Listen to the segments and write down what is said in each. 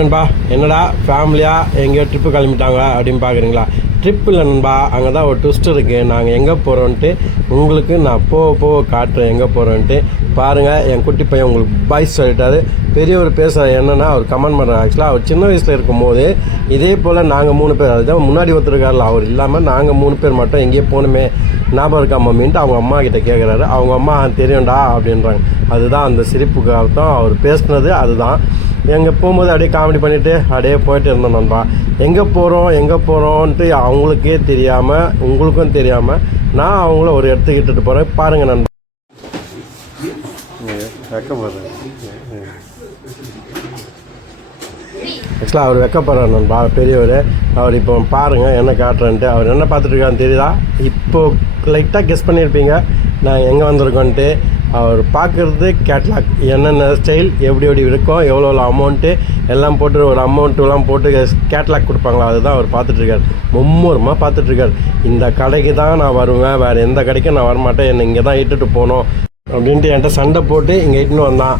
நண்பா. என்னடா? ஃபேமிலியாக எங்கேயோ ட்ரிப்பு கிளம்பிட்டாங்க அப்படின்னு பார்க்குறீங்களா ட்ரிப் இல்லை நண்பா. அங்கே தான் ஒரு ட்விஸ்ட் இருக்குது நாங்கள் எங்கே போகிறோன்ட்டு உங்களுக்கு நான் போக போக காட்டுறேன். எங்கே போகிறோன்ட்டு பாருங்கள் என் குட்டி பையன் உங்களுக்கு பாய்ஸ் சொல்லிட்டாரு. பெரியவர் பேச என்னென்னா அவர் கமெண்ட் பண்ணுறாரு ஆக்சுவலாக அவர் சின்ன வயசில் இருக்கும்போது இதே போல் நாங்கள் மூணு பேர் அதுதான் முன்னாடி ஒருத்தருக்காரில் அவர் இல்லாமல் நாங்கள் மூணு பேர் மட்டும் எங்கேயோ போகணுமே. ஞாபகம் இருக்கா மம்மின்ட்டு அவங்க அம்மா கிட்ட கேட்குறாரு அவங்க அம்மா தெரியும்டா அப்படின்றாங்க. அதுதான் அந்த சிரிப்புக்கு அர்த்தம். அவர் பேசுனது அதுதான். எங்கே போகும்போது அப்படியே காமெடி பண்ணிவிட்டு அப்படியே போயிட்டு இருந்தோம் நண்பா. எங்கே போகிறோம் எங்கே போகிறோன்ட்டு அவங்களுக்கே தெரியாமல் உங்களுக்கும் தெரியாமல் நான் அவங்கள ஒரு இடத்துக்கு இட்டுட்டு போகிறேன் பாருங்கள் நண்பா. ஆக்சுவலாக அவர் வெக்கப்படுறார் நண்பா பெரியவர். அவர் இப்போ பாருங்கள் என்ன காட்டுறேன்ட்டு அவர் என்ன பார்த்துட்ருக்கான்னு தெரியுதா? இப்போ லைட்டாக கெஸ் பண்ணியிருப்பீங்க. நான் எங்கே வந்திருக்கோன்ட்டு. அவர் பார்க்குறது கேட்லாக் என்னென்ன ஸ்டைல் எப்படி எப்படி இருக்கும் எவ்வளோ எவ்வளோ அமௌண்ட்டு எல்லாம் போட்டு ஒரு அமௌண்ட்டுலாம் போட்டு கேட்லாக் கொடுப்பாங்களா? அதுதான் அவர் பார்த்துட்ருக்கார். மும்முரமாக பார்த்துட்ருக்கார். இந்த கடைக்கு தான் நான் வருவேன். வேறு எந்த கடைக்கும் நான் வரமாட்டேன். என்னை இங்கே தான் இட்டுட்டு போகணும். அப்படின்ட்டு என்கிட்ட சண்டை போட்டு இங்கே இட்டுன்னு வந்தான்.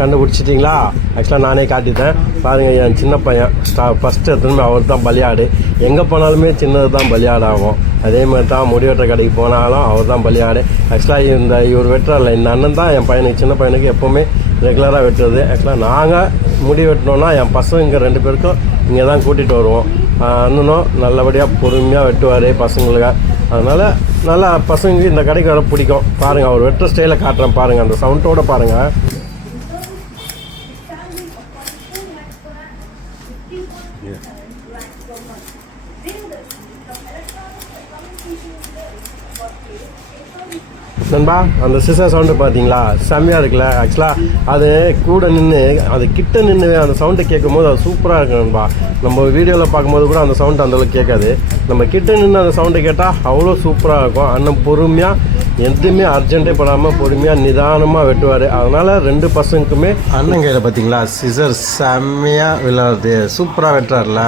கண்டுபிடிச்சிட்டிங்களா? ஆக்சுவலாக நானே காட்டிட்டேன். பாருங்கள் என் சின்ன பையன். ஸ்டா ஃபஸ்ட்டு எடுத்துன்னு அவர் தான் பலியாடு. எங்கே போனாலுமே சின்னது தான் பலியாடு ஆகும் அதே மாதிரி தான் முடி வெட்டுற கடைக்கு போனாலும் அவர் தான் பலியாடு ஆக்சுவலாக இந்த இவர் வெட்டுறல இந்த அண்ணன் தான் என் பையனுக்கு சின்ன பையனுக்கு எப்போவுமே ரெகுலராக வெட்டுறது. ஆக்சுவலாக நாங்கள் முடி வெட்டினோன்னா என் பசங்க ரெண்டு பேருக்கும் இங்கே தான் கூட்டிகிட்டு வருவோம் அண்ணனும் நல்லபடியாக பொறுமையாக வெட்டுவார் பசங்களுக்கு. அதனால் நல்லா பசங்களுக்கு இந்த கடைக்கு வர பிடிக்கும். பாருங்கள் அவர் வெட்டுற ஸ்டைலை காட்டுறேன் பாருங்கள் அந்த சவுண்டோடு பாருங்கள் நண்பா அந்த சிசர் சவுண்டு பார்த்தீங்களா? செம்மையாக இருக்குல்ல? ஆக்சுவலாக அது கூட நின்று அது கிட்ட நின்று அந்த சவுண்டை கேட்கும் போது அது சூப்பராக இருக்கு நண்பா. நம்ம வீடியோவில் பார்க்கும்போது கூட அந்த சவுண்ட் அந்தளவுக்கு கேட்காது. நம்ம கிட்ட நின்று அந்த சவுண்டை கேட்டால் அவ்வளோ சூப்பராக இருக்கும். அண்ணன் பொறுமையாக எதுவுமே அர்ஜென்ட்டே படாமல் பொறுமையாக நிதானமாக வெட்டுவார். அதனால் ரெண்டு பசங்களுக்குமே அண்ணன் கையில் பார்த்தீங்களா சிசர் செம்மையாக விளையாடுறது சூப்பராக வெட்டுறாருல.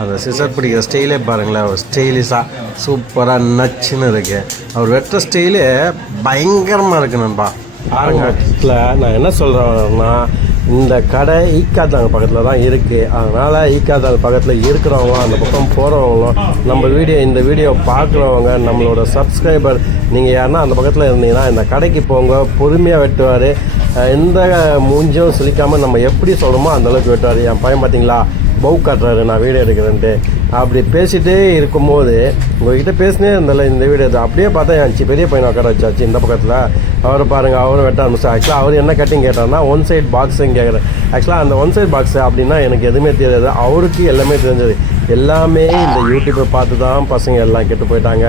அந்த சிசர் பிடிக்கிற ஸ்டைலே பாருங்களேன். ஒரு ஸ்டைலிஷாக சூப்பராக நச்சுன்னு இருக்கு. அவர் வெட்டுற ஸ்டைலே பயங்கரமாக இருக்கு நண்பா. பாருங்க. நான் என்ன சொல்கிறேன்னா இந்த கடை ஈக்காத்தாங்க பக்கத்தில் தான் இருக்குது அதனால் ஈக்காத்தாங்க பக்கத்தில் இருக்கிறவங்க அந்த பக்கம் போகிறவங்களும் நம்ம வீடியோ இந்த வீடியோ பார்க்குறவங்க நம்மளோட சப்ஸ்கிரைபர் நீங்கள் யாருன்னா அந்த பக்கத்தில் இருந்தீங்கன்னா இந்த கடைக்கு போங்க பொறுமையாக வெட்டுவார். எந்த மூஞ்சும் சிலிக்காமல் நம்ம எப்படி சொல்கிறோமோ அந்தளவுக்கு வெட்டுவார். என் பையன் பார்த்தீங்களா பவு காட்டுறாரு நான் வீடியோ எடுக்கிறேன்ட்டு. அப்படி பேசிகிட்டே இருக்கும்போது உங்ககிட்ட பேசினே இருந்தால இந்த வீடியோ அது அப்படியே பார்த்தா என் பெரிய பையனை உட்கார வச்சாச்சு இந்த பக்கத்தில். அவரை பாருங்கள் அவரும் வெட்ட ஆரம்பிச்சு ஆக்சுவலாக அவர் என்ன கட்டிங் கேட்டார்னா ஒன் சைட் பாக்ஸுன்னு கேட்குறேன் ஆக்சுவலாக அந்த ஒன் சைட் பாக்ஸ் அப்படின்னா எனக்கு எதுவுமே தெரியாது. அவருக்கு எல்லாமே தெரிஞ்சது. எல்லாமே இந்த யூடியூப்பை பார்த்து தான் பசங்க எல்லாம் கெட்டு போயிட்டாங்க.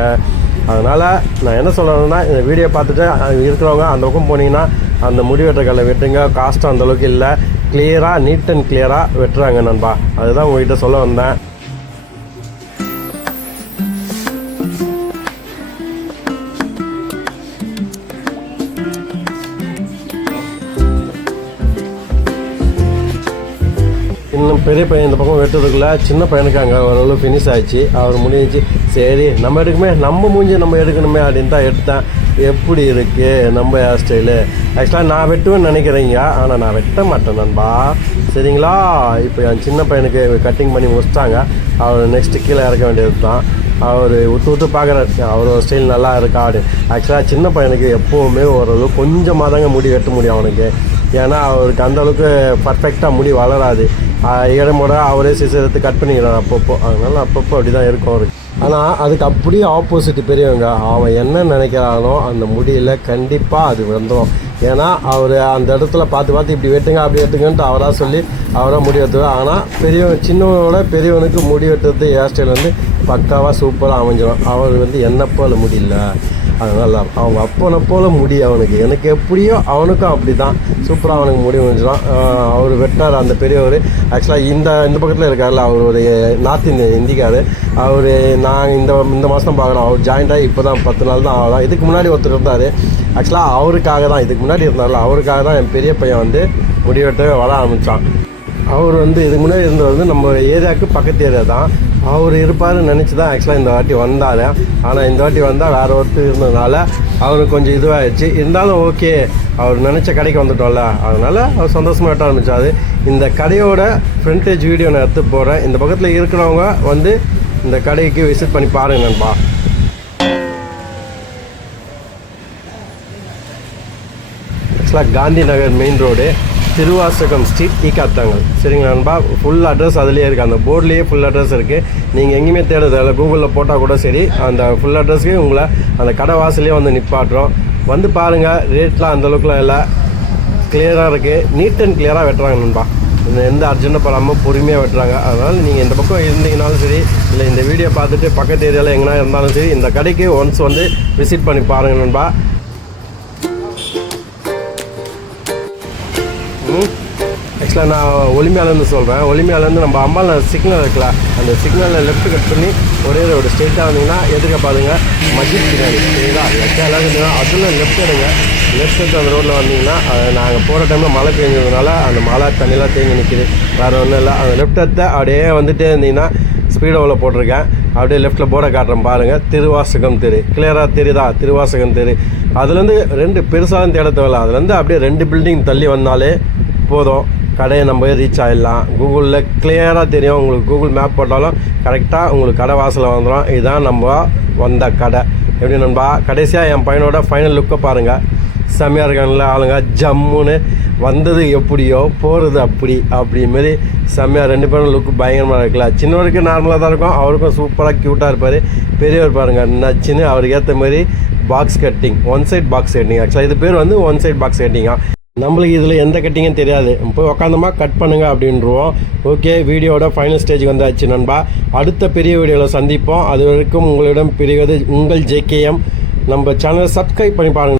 அதனால் நான் என்ன சொல்லணும்னா இந்த வீடியோ பார்த்துட்டு இருக்கிறவங்க அந்த பக்கம் போனீங்கன்னா அந்த முடி வெட்டுற கல்லை வெட்டுங்க காஸ்ட்டும் அந்தளவுக்கு இல்லை கிளியராக நீட் அண்ட் கிளியராக வெட்டுறாங்க நண்பா. அதுதான் உங்ககிட்ட சொல்ல வந்தேன். பெரிய பையன் இந்த பக்கம் வெட்டுறதுக்குள்ள சின்ன பையனுக்கு அங்கே ஓரளவு ஃபினிஷ் ஆயிடுச்சு. அவர் முடிஞ்சு சரி நம்ம எடுக்குமே நம்ம மூஞ்சி நம்ம எடுக்கணுமே அப்படின்னு தான் எடுத்தேன். எப்படி இருக்குது நம்ம ஹேர் ஸ்டைலு ஆக்சுவலாக நான் வெட்டுவேன்னு நினைக்கிறீங்க. ஆனால் நான் வெட்ட மாட்டேன் நண்பா. சரிங்களா? இப்போ என் சின்ன பையனுக்கு கட்டிங் பண்ணி முடிச்சிட்டாங்க. அவர் நெக்ஸ்ட்டு கீழே இறக்க வேண்டியது தான் அவர் விட்டு விட்டு பார்க்குறாரு அவரோட ஸ்டைல் நல்லா இருக்கா அப்படின்னு ஆக்சுவலாக சின்ன பையனுக்கு எப்போவுமே ஓரளவு கொஞ்சமாக தாங்க முடி வெட்ட முடியும் அவனுக்கு. ஏன்னா அவருக்கு அந்தளவுக்கு பர்ஃபெக்டாக முடி வளராது. இடமோட அவரே சிசர் கட் பண்ணிக்கிறான் அப்பப்போ. அதனால அப்பப்போ அப்படி தான் இருக்கும் அவருக்கு ஆனால் அதுக்கு அப்படியே ஆப்போசிட் பெரியவங்க. அவன் என்ன நினைக்கிறானோ அந்த முடியல கண்டிப்பாக அது வந்துடும் ஏன்னா அவர் அந்த இடத்துல பார்த்து பார்த்து இப்படி வெட்டுங்க அப்படி வெட்டுங்கன்ட்டு அவராக சொல்லி அவராக முடி வெட்டுவார். ஆனால் பெரியவன் சின்னவனோட பெரியவனுக்கு முடி வெட்டுறது ஹேர் ஸ்டைல் வந்து பக்காவாக சூப்பராக அமைஞ்சிடும் அவர் வந்து என்னப்போ அது முடியல அதனால அவங்க அப்பனை போல முடி அவனுக்கு. எனக்கு எப்படியோ அவனுக்கும் அப்படி தான் சூப்பராக அவனுக்கு முடி முடிஞ்சிடும். அவர் வெட்டார் அந்த பெரியவர். ஆக்சுவலாக இந்த இந்த பக்கத்தில் இருக்கார்ல அவருடைய நார்த் இந்தியன் ஹிந்திக்கார் அவர் நான் இந்த இந்த மாதம் பார்க்குறோம் அவர் ஜாயின்ட் ஆகி இப்போ தான் பத்து நாள் தான் ஆகலாம். இதுக்கு முன்னாடி ஒருத்தர் இருந்தார். ஆக்சுவலாக அவருக்காக தான் இதுக்கு முன்னாடி இருந்தார்ல அவருக்காக தான் என் பெரிய பையன் வந்து முடிவெட்டவே வர ஆரம்பித்தான் அவர் வந்து இதுக்கு முன்னாடி இருந்தவர் வந்து நம்ம ஏரியாவுக்கு பக்கத்து ஏரியா தான். அவர் இருப்பாருன்னு நினச்சி தான் ஆக்சுவலாக இந்த வாட்டி வந்தார். ஆனால் இந்த வாட்டி வந்தால் வேறு ஒருத்தர் இருந்ததுனால அவருக்கு கொஞ்சம் இதுவாகிடுச்சு இருந்தாலும் ஓகே அவர் நினச்ச கடைக்கு வந்துட்டோம்ல. அதனால் அவர் சந்தோஷமாக வெட்ட ஆரம்பிச்சாரு. இந்த கடையோட ஃப்ரண்டேஜ் வீடியோ நான் எடுத்து போகிறேன் இந்த பக்கத்தில் இருக்கிறவங்க வந்து இந்த கடைக்கு விசிட் பண்ணி பாருங்க நண்பா. ஆக்சுவலாக Gandhi Nagar main road Thiruvasagam street Ekkatuthangal சரிங்களா நண்பா? ஃபுல் அட்ரஸ் அதுலேயே இருக்குது அந்த போர்ட்லேயே ஃபுல் அட்ரஸ் இருக்குது நீங்கள் எங்கேயுமே தேட தேவை கூகுளில் போட்டால் கூட சரி. அந்த ஃபுல் அட்ரஸ்க்கு உங்களை அந்த கடை வாசலே வந்து நிப்பாட்டுறோம். வந்து பாருங்கள் ரேட்லாம் அந்த அளவுக்குலாம் இல்லை. கிளியராக இருக்குது நீட் அண்ட் கிளியராக வெட்டுறாங்க நண்பா. இந்த எந்த அர்ஜென்ட்டும் படாமல் பொறுமையாக வெட்டுறாங்க. அதனால் நீங்கள் இந்த பக்கம் இருந்தீங்கனாலும் சரி இல்லை இந்த வீடியோ பார்த்துட்டு பக்கத்து ஏரியாவில் எங்கன்னா இருந்தாலும் சரி இந்த கடைக்கு ஒன்ஸ் வந்து விசிட் பண்ணி பாருங்கள் நண்பா. ஆக்சுவலாக நான் ஒளிமையாலேருந்து சொல்கிறேன் ஒளிமையாலேருந்து நம்ம அம்மாவில் சிக்னல் இருக்குல்ல அந்த சிக்னலில் லெஃப்ட் கட் பண்ணி ஒரே ஒரு ஸ்ட்ரெயிட்டாக வந்தீங்கன்னா எதிர்க்க பாருங்க? மஜித் பிரியாணி சரிங்களா? லெஃப்டாக இருந்தீங்கன்னா அதில் லெஃப்ட் எடுங்க. லெஃப்ட் எடுத்து அந்த ரோட்டில் வந்தீங்கன்னா நாங்கள் போகிற டைமில் மழை பெஞ்சதுனால அந்த மழை தண்ணிலாம் தேங்கி நிற்கிது வேறு ஒன்றும் இல்லை. அந்த லெஃப்ட் எடுத்து அப்படியே வந்துட்டே இருந்தீங்கன்னா ஸ்பீடோவில் போட்டிருக்கேன். அப்படியே லெஃப்ட்டில் போர்டை காட்டுறேன் பாருங்கள் திருவாசகம் தெரு. கிளியராக தெரியுதா? திருவாசகம் தெரு. அதுலேருந்து ரெண்டு பெருசாலும் தேட தேவையில்ல அதுலேருந்து அப்படியே ரெண்டு பில்டிங் தள்ளி வந்தாலே போதும். கடையை நம்ம ரீச் ஆகிடலாம் கூகுளில் கிளியராக தெரியும். உங்களுக்கு கூகுள் மேப் போட்டாலும் கரெக்டாக உங்களுக்கு கடை வாசலில் வந்துடும் இதுதான் நம்ம வந்த கடை. எப்படி நண்பா? கடைசியாக என் பையனோட ஃபைனல் லுக்கை பாருங்கள் செம்மையாக இருக்காங்கள ஆளுங்க. ஜம்முன்னு வந்தது எப்படியோ போகிறது அப்படி. அப்படி மாரி செம்மையாக ரெண்டு பேரும் லுக்கு பயங்கரமாக இருக்குல்ல. சின்னவருக்கு நார்மலாக தான் இருக்கும். அவருக்கும் சூப்பராக க்யூட்டாக இருப்பார். பெரியவர் பாருங்கள் நச்சுன்னு அவருக்கு ஏற்ற மாதிரி box cutting one side box cutting ஆக்சுவலாக இது பேர் வந்து ஒன் சைட் பாக்ஸ் கட்டிங்கா நம்மளுக்கு இதில் எந்த கட்டிங்கும் தெரியாது. போய் உக்காந்தமா கட் பண்ணுங்க அப்படின்றவோம். ஓகே வீடியோட ஃபைனல் ஸ்டேஜ் வந்தாச்சு நண்பா. அடுத்த பெரிய வீடியோவில் சந்திப்போம். அது வரைக்கும் உங்களிடம் பிரிவது உங்கள் ஜேகேஎம் நம்ம சேனலை சப்ஸ்கிரைப் பண்ணி பாருங்கள்